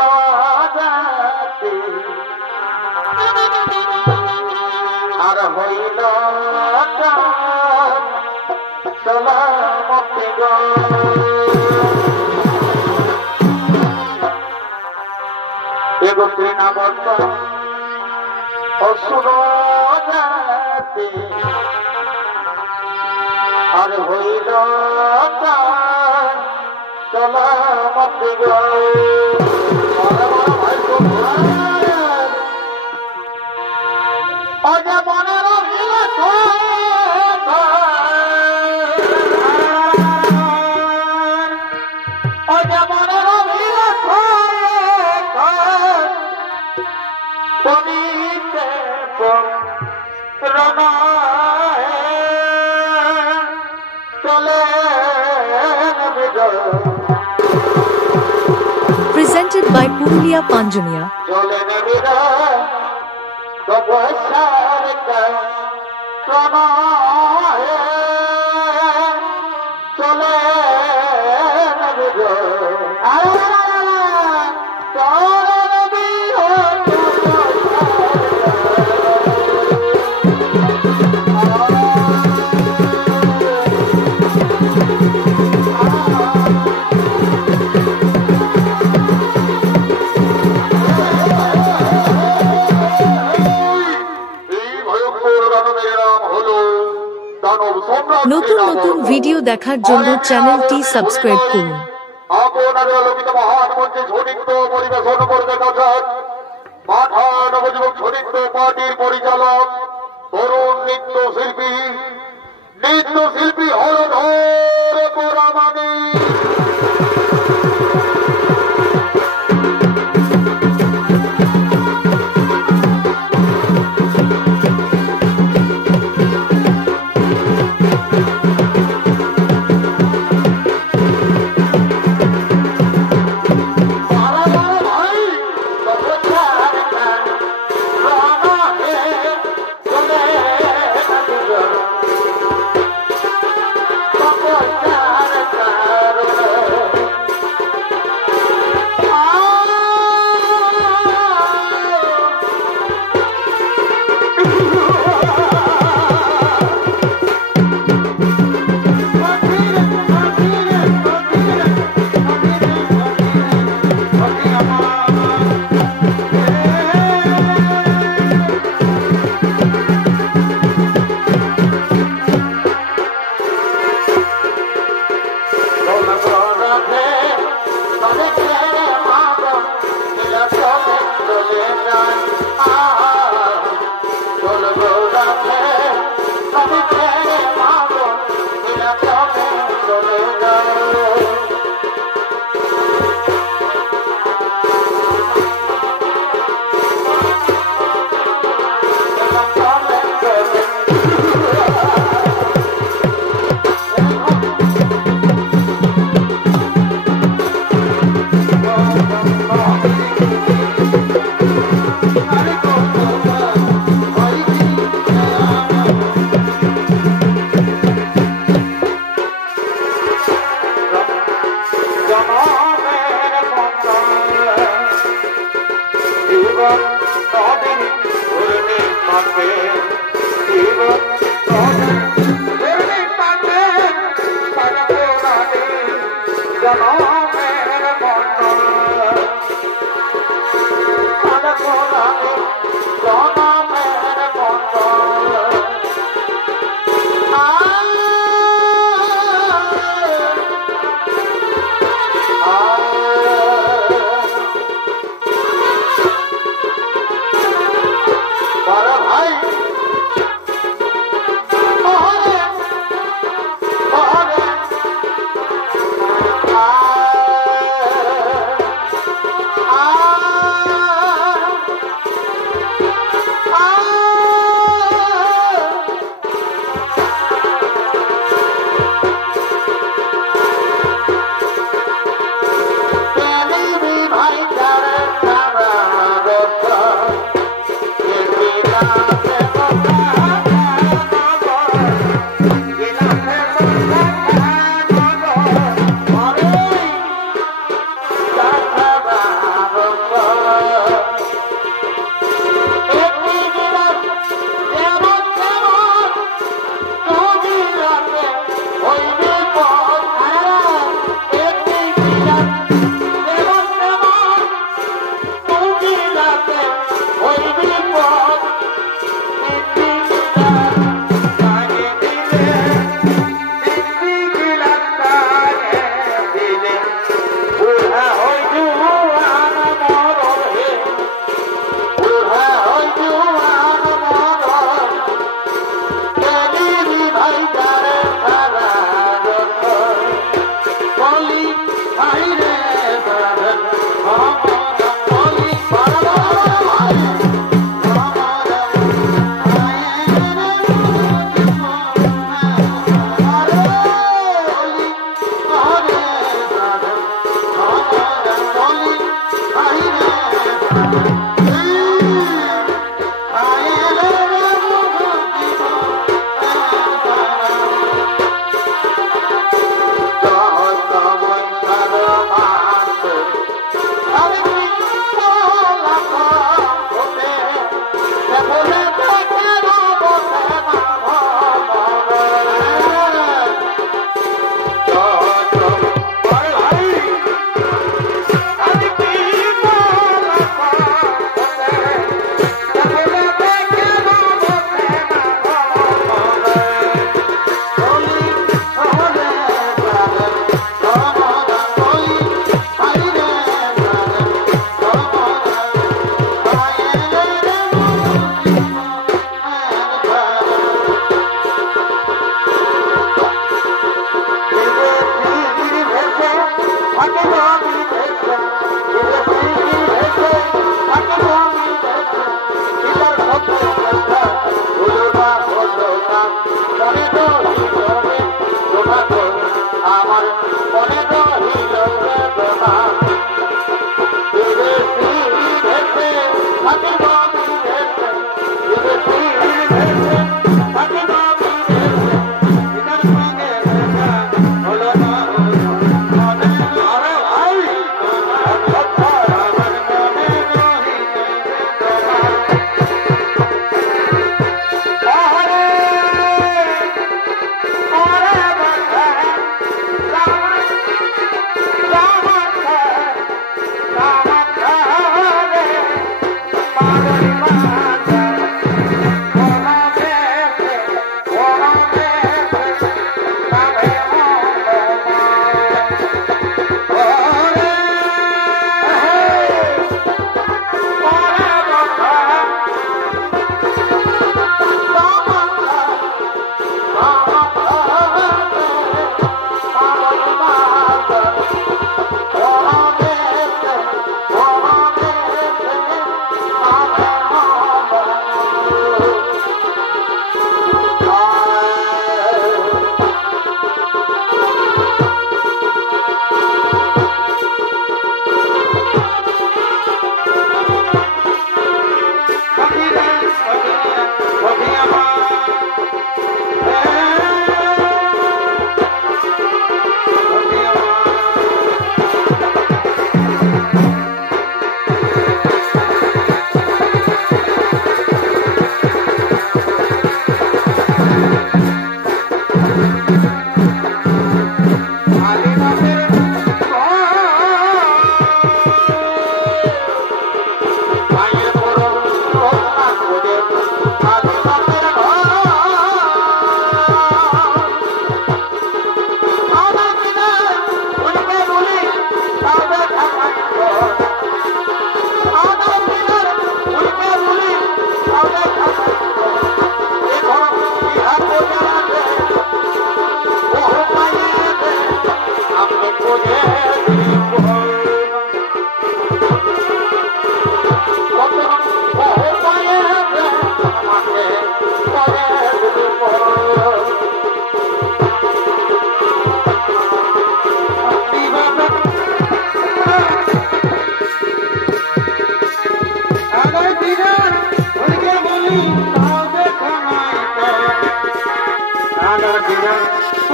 রাজাতে আর হইল সলামতি গো এগো তৃণাবর্ত অসুর জাতি আর হইল সলামতি গো অজমনের অভিলাষ অজমনের অভিলাষ করিতে চলে Presented by Purulia Panjania. চলে নেবিরা তপস্যার প্রণয়ে চলে নেবিরা নতুন নতুন ভিডিও দেখার জন্য চ্যানেলটি সাবস্ক্রাইব করুন। আপনাদের আলোকিত মহান মঞ্চে সনিত্য পরিবেশন করতে যাচ্ছেন মাঠা নবযুবক সনিত্য পার্টির পরিচালক তরুণ নৃত্যশিল্পী হলধর পোড়ামানি।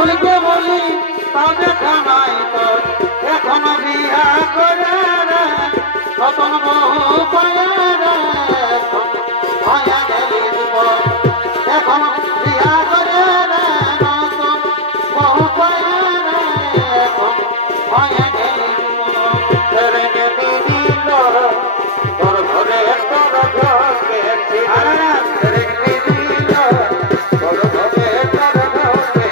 সকলকে বলি তাও দেখা নাই তো এখনো বিয়া করে রে নতুন বহু পায়ে রে হয়ে গেলি জীবন এখনো বিয়া করে রে নতুন বহু পায়ে রে এখন হয়ে গেলি জীবন ছেড়ে গেলি দিল তোর ঘরে তোর ঘরে ছেড়ে গেলি দিল তোর ঘরে তোর ঘরে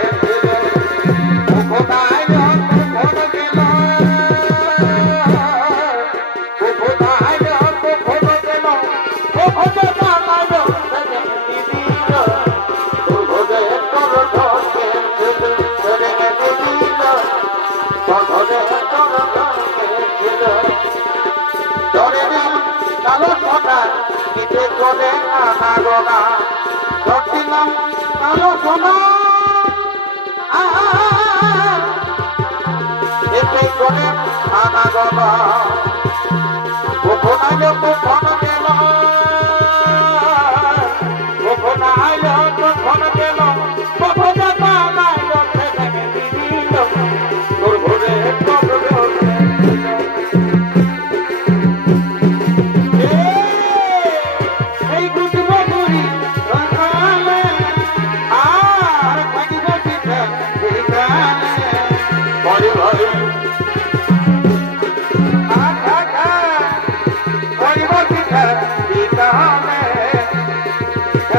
কোথায় কোন গেল কোথায় কোন গেল কোথায় পালালো দিল তোর ঘরে তোর ঘরে ছেড়ে গেলি দিল তোর ঘরে তোর ঘরে ধরে দিন কালো সোনা নিতে করে আনাগোনা ধরতি নাম কালো সোনা নিতে করে আনাগোনা কখন আইলো কখন গেল কখন আইলো কখন গেল কখন পালাইলো ছেড়ে দিল তোর ঘরে তোর ঘরে এই গুটব করি সকালে আর থাকিব পিঠা বিকালে বড় ভাই বড় পিঠা বিকালে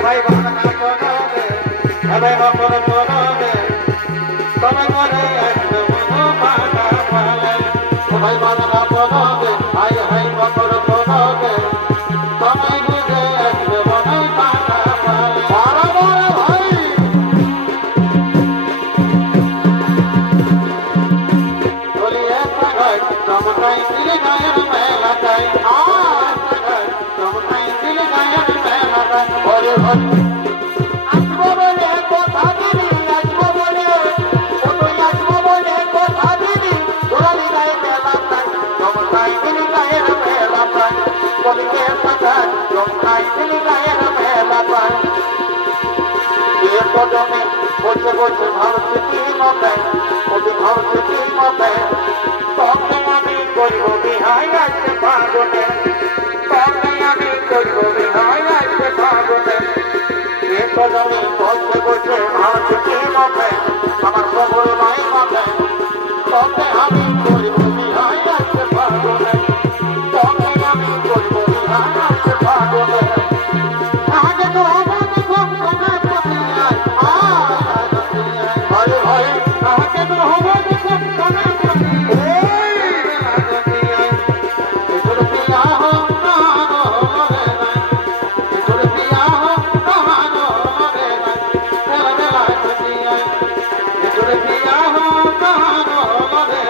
ভাই বানা করবে ভাই বানা করবে তবে করে একদম বানা পালে ভাই বানা করবে হাই হাই বকর করবে তবে বুঝে একদম বানা পালে বড় বড় ভাই বলিয়ে পাগল তোমায় দিলে গায়ের মেলা চাই আর পাগল তোমায় দিলে গায়ের মেলা চাই বড় ভাই আসবো বলে কথা দিলি আসবো বলে তুই আসবো বলে কথা দিলি তোরালি গায়ে মেলা চাই তোমায় দিলে গায়ের মেলা চাই বলিয়ে পাগল তোমায় দিলে গায়ের মেলা চাই ये कदमे বসে বসে ভাবছে কি মতে ওটি ভাবছে কি মতে তবে আমি করব বিহাই আসতে পাগলে তবে আমি করব বিহাই আসতে পাগলে ये कदमे বসে বসে ভাবছে কি মতে আমার খবর নাই মতে তবে আমি করব বিহাই আসতে পাগলে তবে আমি করব বিহাই আসতে পাগলে আগে তো আমার কম কমে পড়িয়া আরে ভাই আগে তো আমার কম কমে পড়িয়া এই তোর পিয়া হো না রে এই তোর পিয়া হো না রে তেলা তেলা পড়িয়া এই তোর পিয়া হো না রে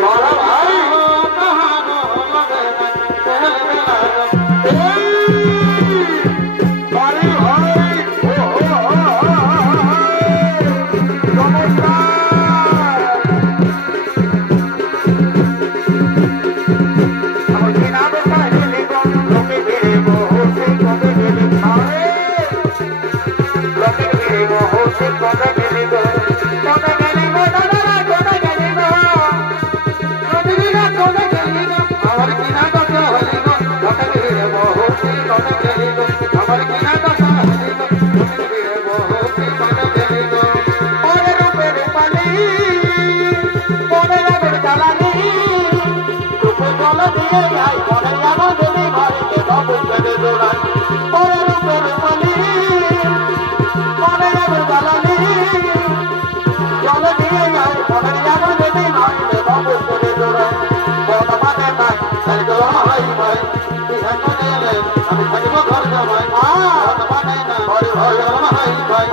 বড় ভাই হো না রে তেলা তেলা আরে ভাই নমস্কার আমার কি নাম কাহিনী গো লোকে দেব হোসে কবে গেলি আরে লোকে দেব হোসে কবে গেলি গো দাদা কবে গেলি গো কবে গেলি গো আমার কি নাম কথা হলি গো লোকে দেব হোসে কবে গেলি গো আমার কি নাম কথা হলি গো লোকে দেব হোসে কবে গেলি গো ওরে রূপের পানি ওরে রূপের জ্বালানি রূপে জল দিয়ে যাই মনে আমার দেবী ঘরে বাবু ছেড়ে দৌড়াই ওরে রূপের পানি ওরে রূপের জ্বালানি জল দিয়ে যাই মনে আমার দেবী ঘরে বাবু ছেড়ে দৌড়াই বড় মানে নাই তাই তো হাই ভাই বিহান গেলে আমি থাকিব ঘর জামাই বড় মানে না বড় ভাই হাই ভাই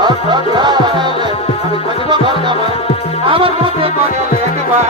বিহান গেলে আমি থাকিব ঘর জামাই আমার মধ্যে করে একবার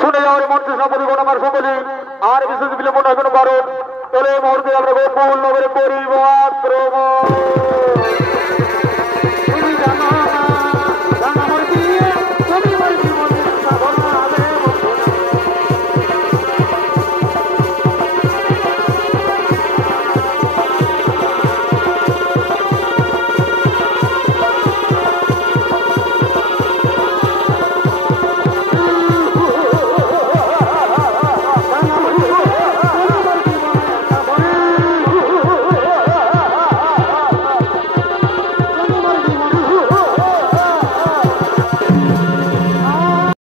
শুনে যাওয়ার মন্ত্রী সাপরি আমার সকলে আর বিশেষ বিলম্ব নয় কোনো কারণ চলে মুহূর্তে আমরা গোপুল নগরে পরিবার